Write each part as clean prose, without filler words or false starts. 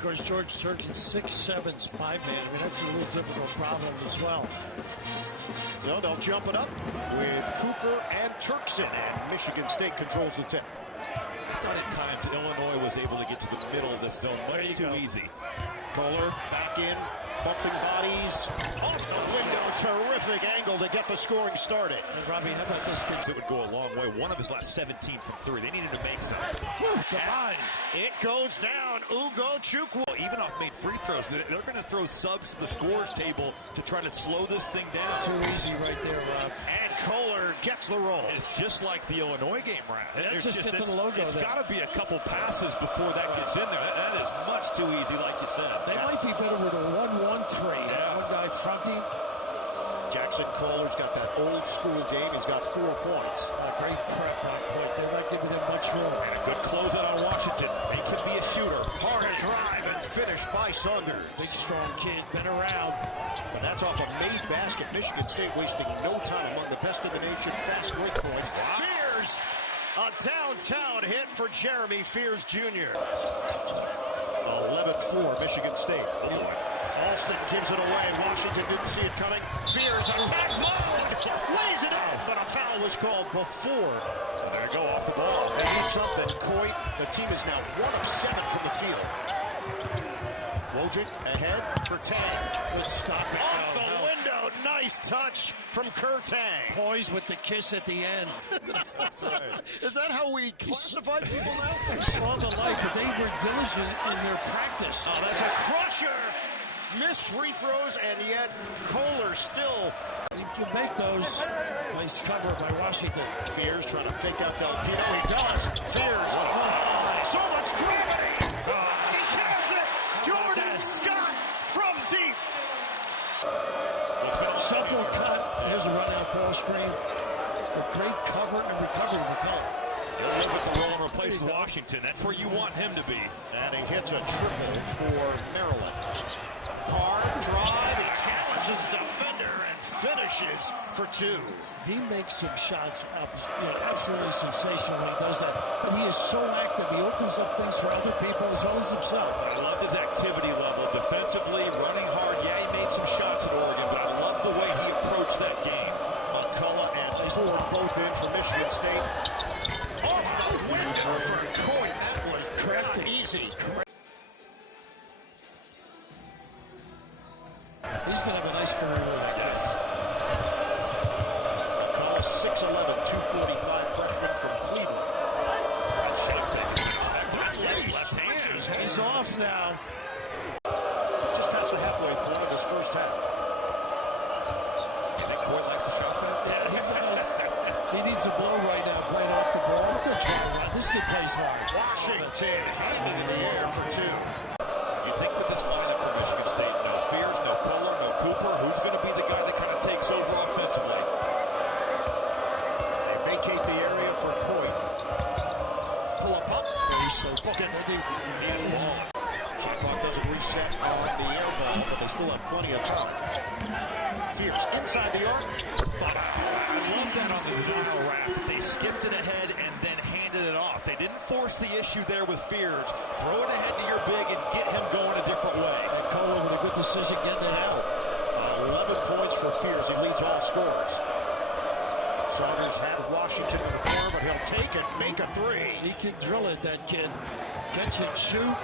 of course, George Turgeon's 6'7", 5'man". I mean, that's a little difficult problem as well. Well, they'll jump it up with Cooper and Turkson, and Michigan State controls the tip. I thought at times Illinois was able to get to the middle of this zone much too easy. Kohler back in, bumping bodies, off the window, terrific angle to get the scoring started. And Robbie, how about this kid? It would go a long way. One of his last 17 from 3. They needed to make some. It goes down. Ugo Chukwu. Even off made free throws. They're going to throw subs to the scorers table to try to slow this thing down. Too easy right there, Rob. And Kohler gets the roll. It's just like the Illinois game, Rap. Just get to the logo. It's got to be a couple passes before that gets in there. That is much too easy, like you said. They might be better with a 1-1-3. Yeah. One guy fronting. Jackson Kohler's got that old school game. He's got 4 points. A great prep on point. They're not giving him much room. And a good closeout on Washington. He could be a shooter. Hard drive and finish by Saunders. Big, strong kid, been around. But that's off a made basket. Michigan State wasting no time, among the best in the nation. Fast break points. Fears! A downtown hit for Jeremy Fears Jr. 11-4, Michigan State. Alston gives it away. Washington didn't see it coming. Fears attack mode. Lays it out, but a foul was called before. And there you go, off the ball. They need something. Coit, the team is now 1 of 7 from the field. Wojcik ahead for Tang. Good stop. Off the window. Nice touch from Kurtang. Poised with the kiss at the end. Is that how we classify people now? They saw the light, but they were diligent in their practice. Oh, that's a crusher. Missed free throws, and yet Kohler still. He can make those. Nice cover by Washington. Fears trying to fake out Del Pino. He does. Fears. So much gravity. He counts it. Jordan Scott from deep. Shuffle cut. Here's a run out ball screen. A great cover and recovery to come. With the roll and replace Washington. That's where you want him to be. And he hits a triple for Maryland. Hard drive. He challenges the defender and finishes for 2. He makes some shots absolutely sensational when he does that. But he is so active. He opens up things for other people as well as himself. I love his activity level. Defensively, running hard. Yeah, he made some shots at Oregon, but I love the way he approached that game. McCullough and Ford both in for Michigan State. Off the window for Coit. That was not easy. He's going to have a nice career like this. McCullough, 6'11", 245 freshman from Cleveland. He's off now. Just past the halfway point of this first half. You think Coit likes the shot fake? Yeah, he needs a blow right now, playing off the ball. Good try, Ron. This kid plays hard. Washington hanging in the air for 2. You think with this lineup for Michigan State, no Fears, no Kohler, no Cooper, who's going to be the guy that kind of takes over offensively? They vacate the area for Coit. Pull up. Shot clock doesn't reset on the air ball, but they still have plenty of time. Fears inside the arc. I love that on the Zano raft. They skipped it ahead and then handed it off. They didn't force the issue there with Fears. Throw it ahead to your big and get him going a different way. And Kohler with a good decision getting it out. 11 points for Fears. He leads all scorers. Saunders had Washington in the corner, but he'll take it, make a 3. He can drill it, that kid. Catch and shoot.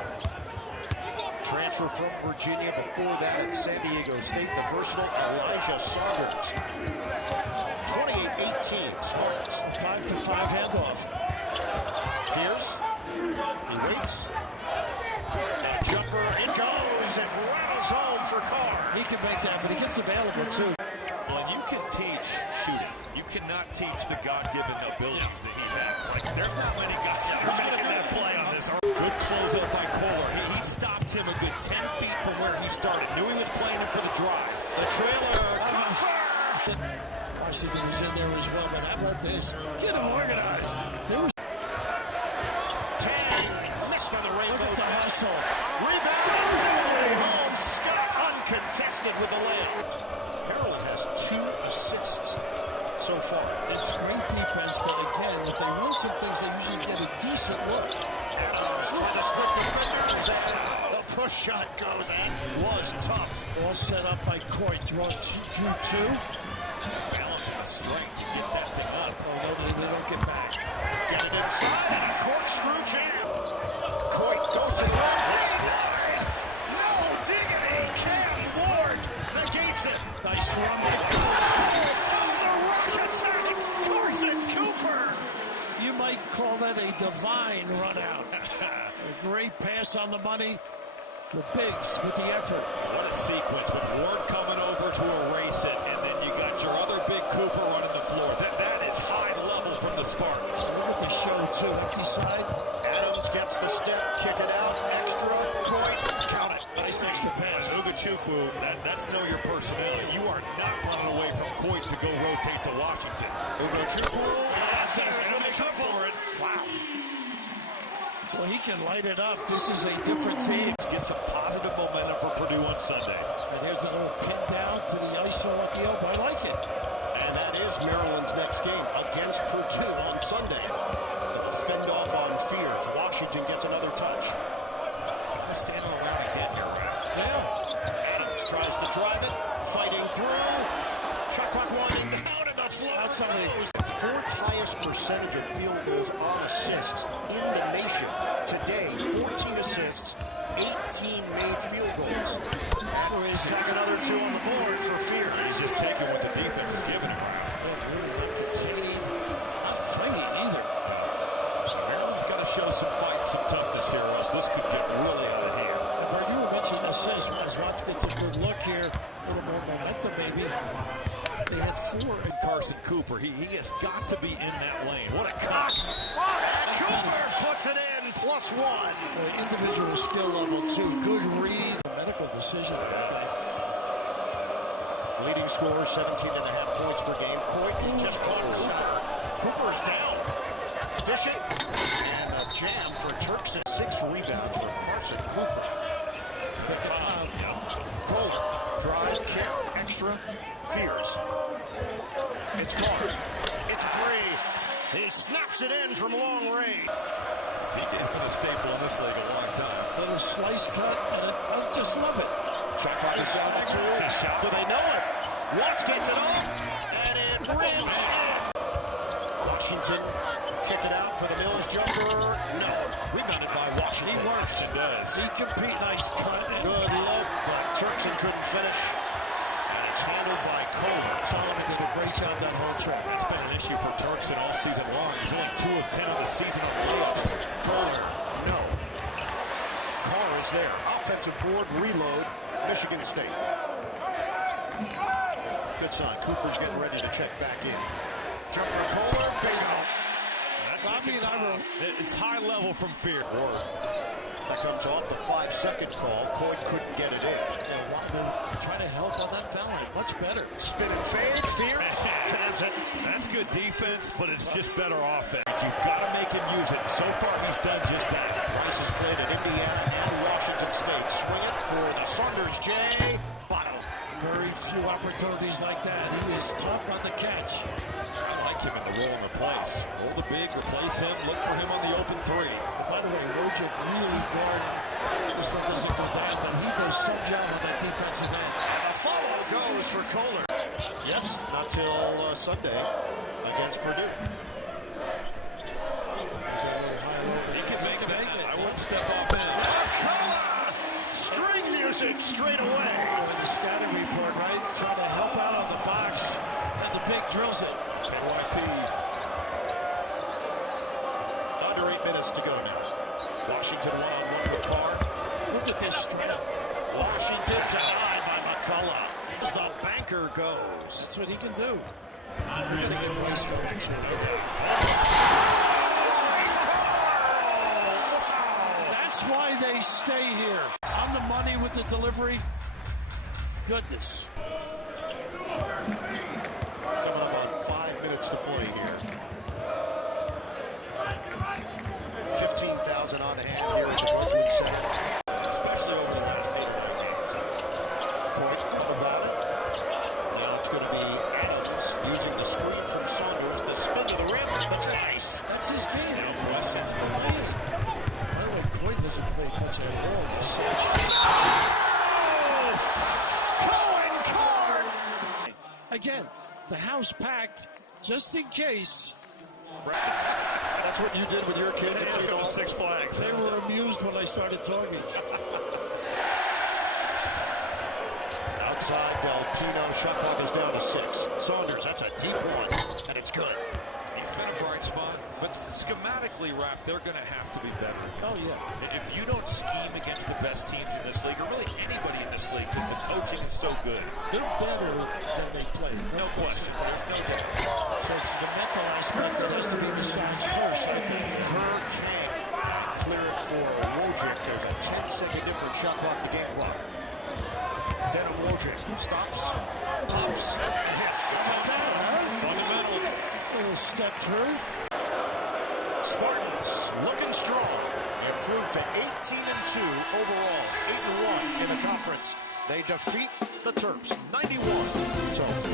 Transfer from Virginia, before that at San Diego State, the versatile Elijah Saunders. 28-18, Spartans. A 5-to-5 handoff. Fears. He waits. And jumper, it goes, and rattles home for Carr. He can make that, but he gets available, too. Well, you can teach shooting. You cannot teach the God-given abilities that he has. Like, there's not many guys that are making that play on this. Good closeout by Kohler. He stopped him a good 10 feet from where he started. Knew he was playing him for the drive. The trailer. Washington was in there as well, but how about this? Get him organized. Tang missed on the rainbow. Look at the hustle. Rebound. Home. Scott uncontested with the layup. Maryland has 2 assists so far. It's great defense, but again, if they run some things, they usually get a decent look. Adams trying to split defenders, and the push shot goes and was tough. All set up by Coit. Draw 2-2. Balancing the strength to get that thing up. Oh, they don't get back. Get it inside and a corkscrew jam. Coit goes to the right. No diggity. Cam Ward negates it. Nice run. The rush attack. Carson Cooper. You might call that a divine run out. A great pass on the money. The bigs with the effort. What a sequence with Ward coming over to erase it, and then you got your other big Cooper running the floor. That is high level from the Spartans. Look at the show, too. Empty side. Adams gets the step, kick it out, extra, Coit, count it. Nice extra pass. Ugachukwu, that's know your personnel. You are not running away from Coit to go rotate to Washington. Ugachukwu, That's going to make up for it. Wow. Well, he can light it up. This is a different team. Get some positive momentum for Purdue on Sunday. And here's a little pin down to the ISO at the elbow. I like it. and that is Maryland's next game against Purdue on Sunday. To fend off on fears, Washington gets another touch. Let's stand on where we get here. Yeah. Adams tries to drive it, fighting through. Shot clock winding down, and the flow goes. Fourth highest percentage of field goals on assists in the nation. Today, 14 assists, 18 made field goals. He's got another two on the board for Fear. He's just taking what the defense is giving him. Not fighting either. Maryland's got to show some fight, some toughness here, or else this could get really out of hand. And Bert, you were mentioning assists. As Watts gets a good look here, a little more momentum maybe. They had four. And Carson Cooper, he has got to be in that lane. What a cock! Cooper puts it in, +1. Individual skill level, too. Good read. Medical decision. Okay. Leading scorer, 17.5 points per game. Coit just caught Cooper. Cooper is down. Dishing. And a jam for Turkson. 6 rebounds for Carson Cooper. Pick it up. Kohler. Drive, kick, extra. Fears. It's caught. It's a three. He snaps it in from long range. DK's been a staple in this league a long time. Little slice cut, and I just love it. Shot clock is down to 2. Do they know it? Watts gets it off, and it rims in. Washington kick it out for the Mills jumper. No. Rebounded by Washington. He works and does. He compete. Nice cut. Good look, but Turkson couldn't finish. And it's handled by Kohler. Solomon did a great job that whole trip. It's been an issue for Turkson all season long. He's only 2 of 10 on the season on playoffs. Kohler, no. Carr is there. Offensive board, reload, Michigan State. Good sign. Cooper's getting ready to check back in. Jumper Kohler, bingo. It's high level from Fear. Ward. That comes off the 5-second call. Coit couldn't get it in. They're trying to help on that foul line. Much better. Spin and fade. Fear. That's good defense, but it's just better offense. You've got to make him use it. So far, he's done just that. Rice has played at Indiana and Washington State. Swing it for the Saunders J. Bottom. Very few opportunities like that. He is tough on the catch. I like him in the roll in the place. Roll the big, replace him, look for him on the open three. By the way, Wojcik really guard. This one doesn't go down, but he does some job on that defensive end. A follow goes for Kohler. Yes, not till Sunday against Purdue. He can make it. I wouldn't step off in. Kohler! String music straight away. The scouting report, right? Trying to help out on the box. And the big drills it. KYP. Under 8 minutes to go now. Washington 1-on-1 with Carr. Look at this strength. Washington denied by McCullough. As the banker goes. That's what he can do. We're going to get Rice going too. That's why they stay here. On the money with the delivery. Goodness. Coming up on 5 minutes to play here. 15,000 on hand here at the Brooklyn Center. Especially over the last 8 or 9 games. Coit thought about it. Now it's going to be Adams using the screen from Saunders. The spin to the rim. That's nice. That's his game. No question. By the way, Coit doesn't play much at all this year. the house packed just in case. That's what you did with your kids. Six Flags. They were amused when I started talking. Outside, Del Pino. Shot clock is down to 6. Saunders, that's a deep one, and it's good. He's been a bright spot, but schematically, Raph, they're going to have to be better. Oh, yeah. If you don't scheme against the best teams in this league, or really anybody in this league, because the coaching is so good. They're better than they play. No question. There's no doubt. So it's the mental aspect that has to be massaged first, I think. Tang cleared for Wojcik. There's a 10-second difference. Shot clock to game clock. Denim Wojcik stops, pops, and hits. Fundamental. A little step through. Spartans looking strong. Improved to 18-2 overall, 8-1 in the conference. They defeat the Terps 91-4.